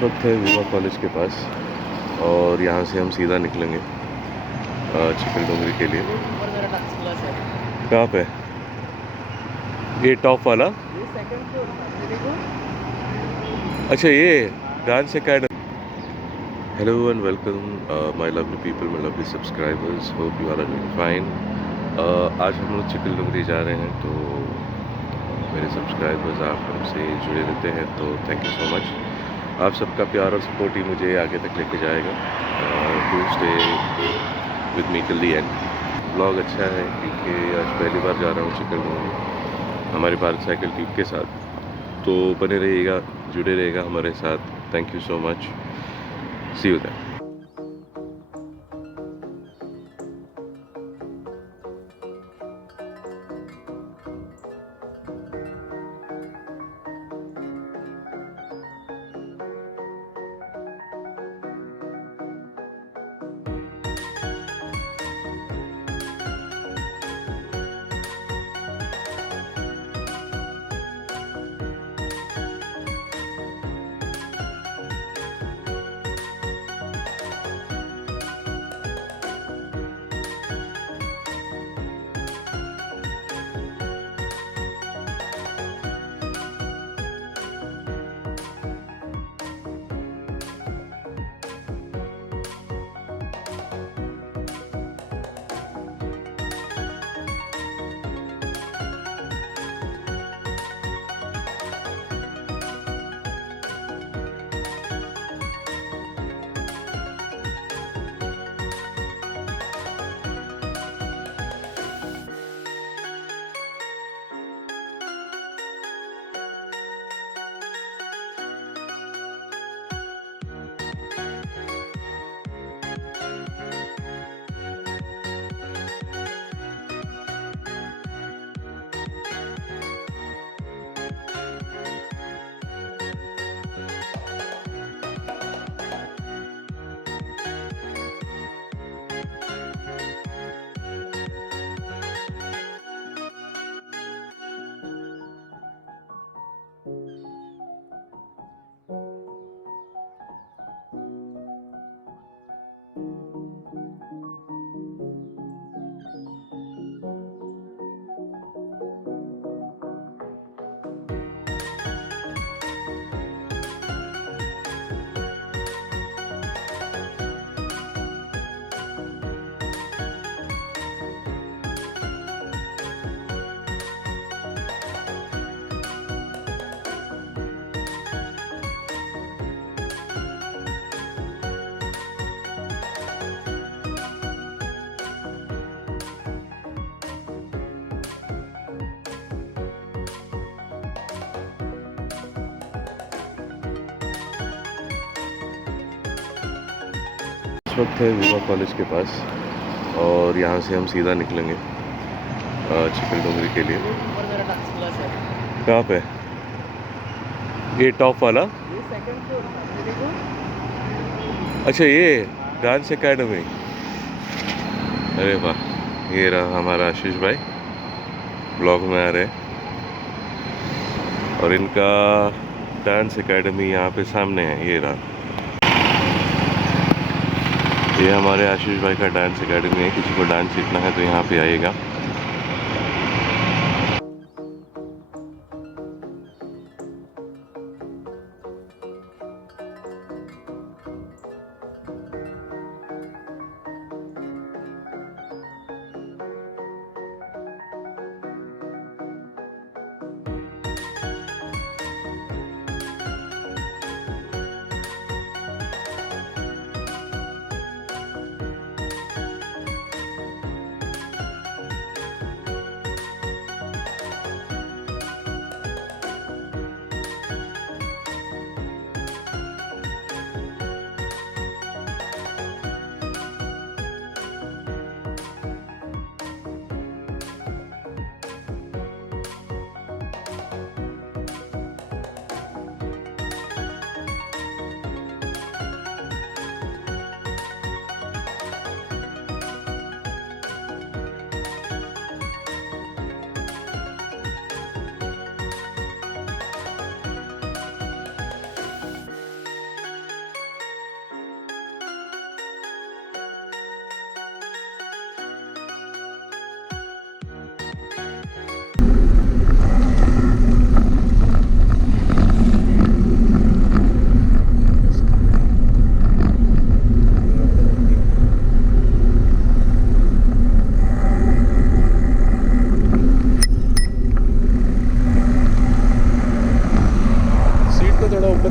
वक्त है विवा कॉलेज के पास और यहाँ से हम सीधा निकलेंगे चिकल डोंगरी के लिए। कहाँ पे? ये टॉप वाला? ये सेकंड फ्लोर देखो। अच्छा, ये dance academy. Hello and welcome my lovely people, my lovely subscribers, hope you are doing fine. आज हम लोग चिकल डोंगरी जा रहे हैं, तो मेरे सब्सक्राइबर्स आप हमसे जुड़े रहते हैं, तो थैंक यू सो मच। आप सबका प्यार और सपोर्ट ही मुझे आगे तक लेके जाएगा। Do stay with me till the end. Blog अच्छा है क्योंकि आज पहली बार जा रहा हूँ चिकल डोंगरी हमारी भारत साइकिल टीम के साथ, तो बने रहिएगा, जुड़े रहेगा हमारे साथ। Thank you so much, see you there. इस वक्त है विवा कॉलेज के पास और यहाँ से हम सीधा निकलेंगे चिकल डोंगरी के लिए। कहाँ पे? ये टॉप वाला? ये सेकंड फ्लोर देखो। अच्छा, ये डांस एकेडमी। अरे वाह, ये रहा हमारा आशीष भाई, ब्लॉग में आ रहे हैं। और इनका डांस एकेडमी यहाँ पे सामने है, ये रहा। ये हमारे आशीष भाई का डांस एकेडमी है। किसी को डांस सीखना है तो यहाँ पे आइएगा।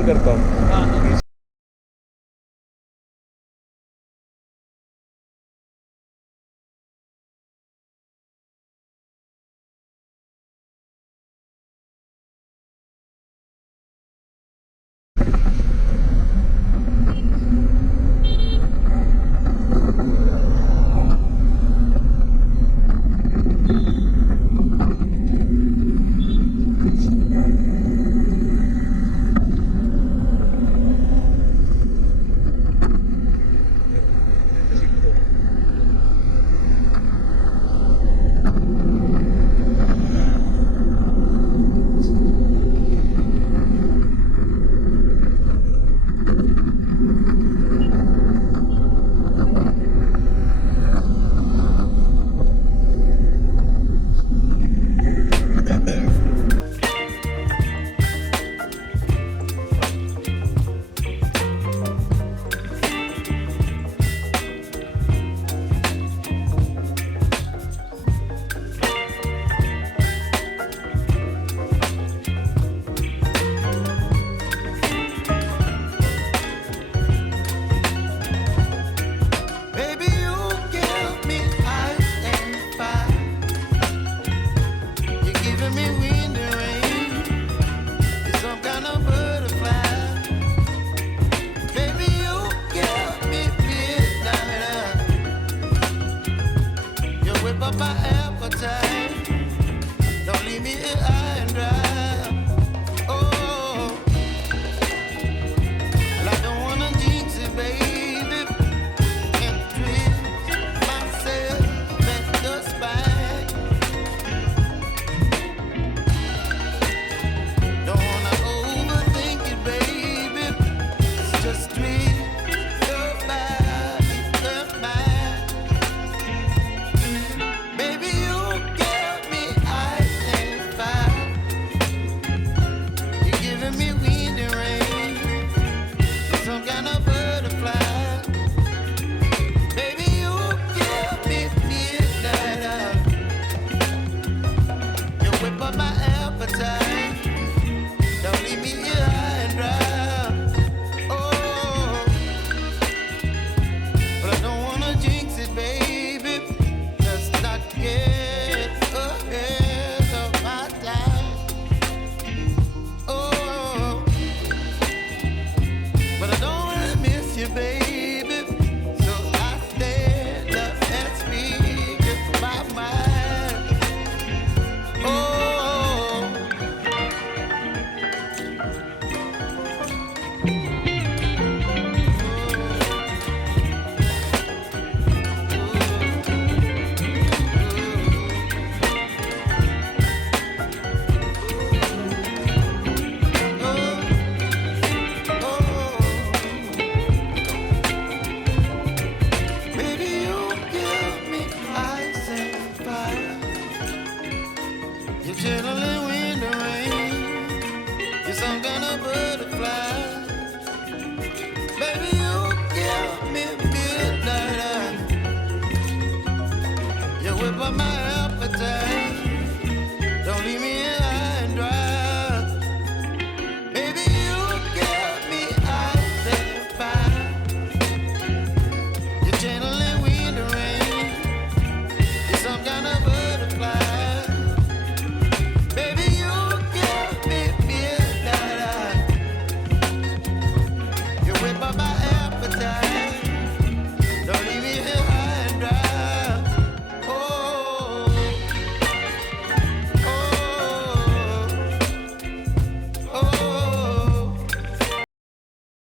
करता हूँ।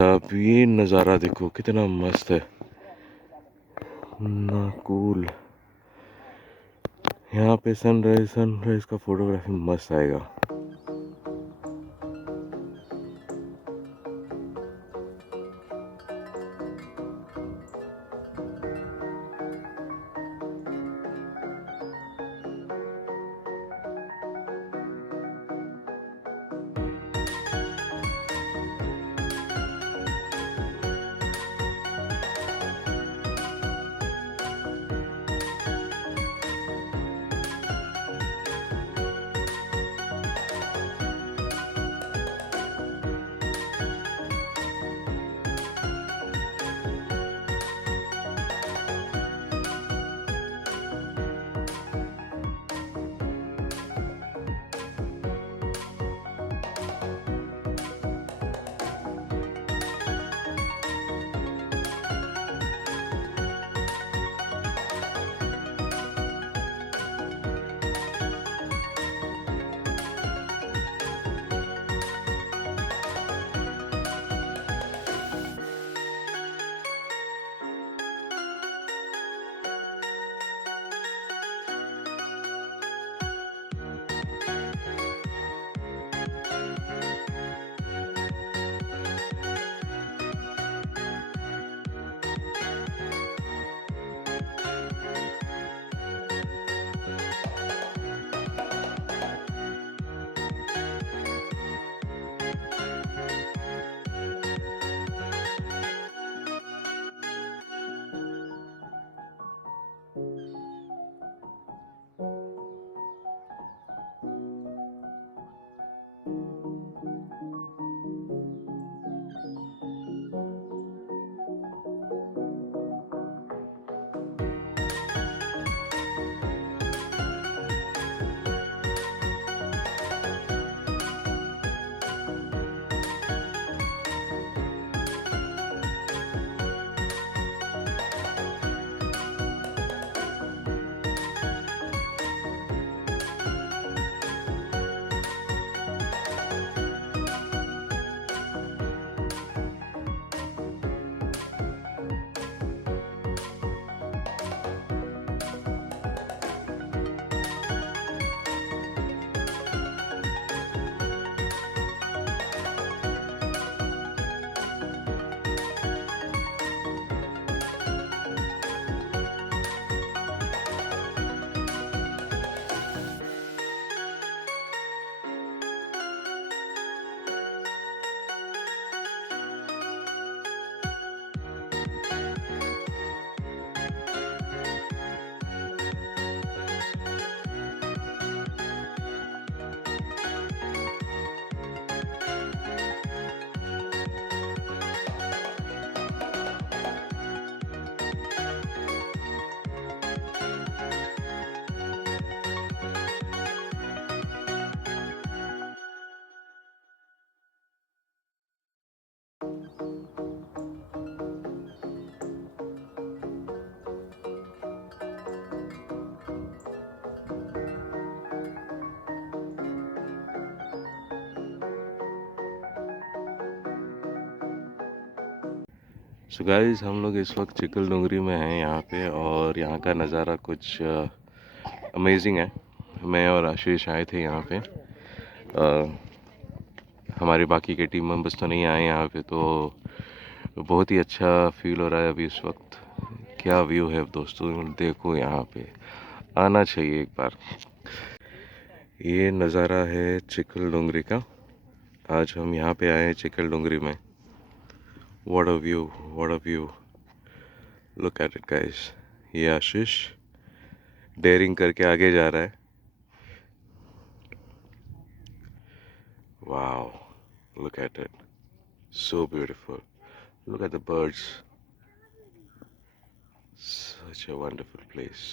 अब ये नज़ारा देखो कितना मस्त है ना, कूल। यहाँ पे सनराइज का फोटोग्राफी मस्त आएगा। सो गाइस, हम लोग इस वक्त चिकल डोंगरी में हैं यहाँ पे, और यहाँ का नज़ारा कुछ अमेजिंग है। मैं और आशीष आए थे यहाँ पे। हमारे बाकी के टीम मेंबर्स तो नहीं आए यहाँ पे, तो बहुत ही अच्छा फील हो रहा है अभी इस वक्त। क्या व्यू है दोस्तों, देखो यहाँ पे, आना चाहिए एक बार। ये नज़ारा है चिकल डोंगरी का। आज हम यहाँ पे आए हैं चिकल डोंगरी में। What a view, what a view, look at it guys. ये आशीष डेयरिंग करके आगे जा रहा है। Wow, look at it, so beautiful. Look at the birds, such a wonderful place.